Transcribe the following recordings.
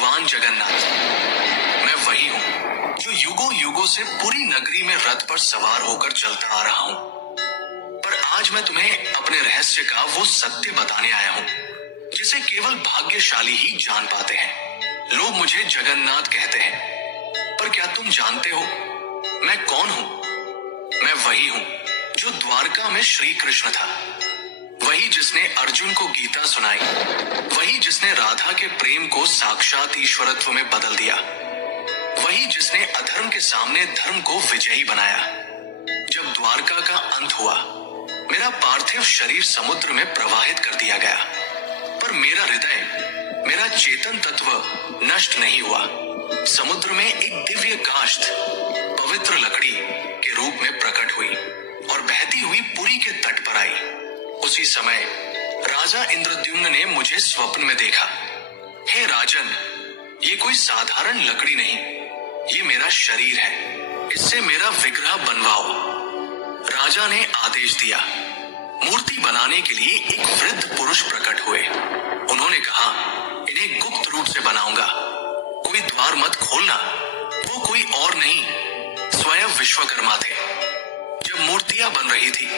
भगवान जगन्नाथ। मैं वही हूँ जो युगों युगों से पूरी नगरी में रथ पर सवार होकर चलता आ रहा हूँ। पर आज मैं तुम्हें अपने रहस्य का वो सत्य बताने आया हूँ जिसे केवल भाग्यशाली ही जान पाते हैं। लोग मुझे जगन्नाथ कहते हैं, पर क्या तुम जानते हो मैं कौन हूँ? मैं वही हूँ जो द्वारका में श्री कृष्ण था, वही जिसने अर्जुन को गीता सुनाई, वही जिसने राधा के प्रेम को साक्षात ईश्वरत्व में बदल दिया, वही जिसने अधर्म के सामने धर्म को विजयी बनाया। जब द्वारका का अंत हुआ, मेरा पार्थिव शरीर समुद्र में प्रवाहित कर दिया गया, पर मेरा हृदय, मेरा चेतन तत्व नष्ट नहीं हुआ। समुद्र में एक दिव्य काष्ठ पवित्र लकड़ी के रूप में प्रकट हुई और बहती हुई पुरी के तट पर आई। उसी समय राजा इंद्रद्युम्न ने मुझे स्वप्न में देखा। हे राजन, ये कोई साधारण लकड़ी नहीं, ये मेरा शरीर है, इससे मेरा विग्रह बनवाओ। राजा ने आदेश दिया। मूर्ति बनाने के लिए एक वृद्ध पुरुष प्रकट हुए। उन्होंने कहा, इन्हें गुप्त रूप से बनाऊंगा, कोई द्वार मत खोलना। वो कोई और नहीं, स्वयं विश्वकर्मा थे। जब मूर्तियां बन रही थी,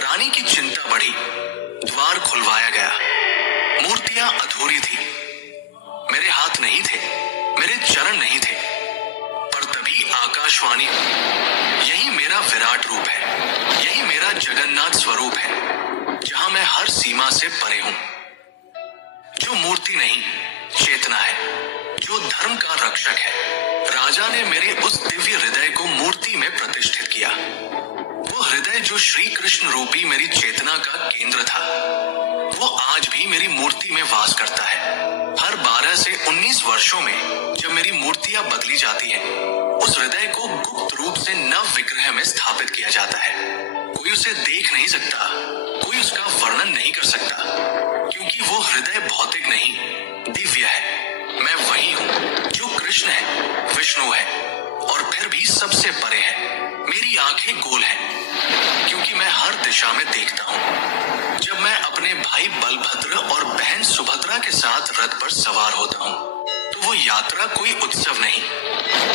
रानी की चिंता बढ़ी। द्वार खुलवाया गया। मूर्तियां अधूरी थी। मेरे हाथ नहीं थे, मेरे चरण नहीं थे, पर तभी आकाशवाणी हुई, यही मेरा विराट रूप है, यही मेरा जगन्नाथ स्वरूप है, जहां मैं हर सीमा से परे हूं। जो मूर्ति नहीं, चेतना है, जो धर्म का रक्षक है। राजा ने मेरे उस दिव्य हृदय को मूर्ति में प्रतिष्ठित किया। वो हृदय जो श्री कृष्ण रूपी मेरी चेतना का केंद्र था, वो आज भी मेरी मूर्ति में वास करता है। हर 12 से 19 वर्षों में जब मेरी मूर्तियां बदली जाती हैं, उस हृदय को गुप्त रूप से नव विग्रह में स्थापित किया जाता है। कोई उसे देख नहीं सकता, कोई उसका वर्णन नहीं कर सकता, क्योंकि वो हृदय भौतिक नहीं, दिव्य है। मैं वही हूँ जो कृष्ण है, विष्णु है और फिर भी सबसे परे है। मेरी आंखें गोल हैं, क्योंकि मैं हर दिशा में देखता हूँ। जब मैं अपने भाई बलभद्र और बहन सुभद्रा के साथ रथ पर सवार होता हूँ, तो वो यात्रा कोई उत्सव नहीं,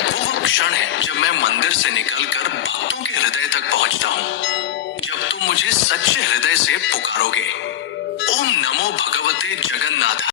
वो क्षण है जब मैं मंदिर से निकलकर भक्तों के हृदय तक पहुंचता हूँ। जब तुम मुझे सच्चे हृदय से पुकारोगे, ओम नमो भगवते जगन्नाथ।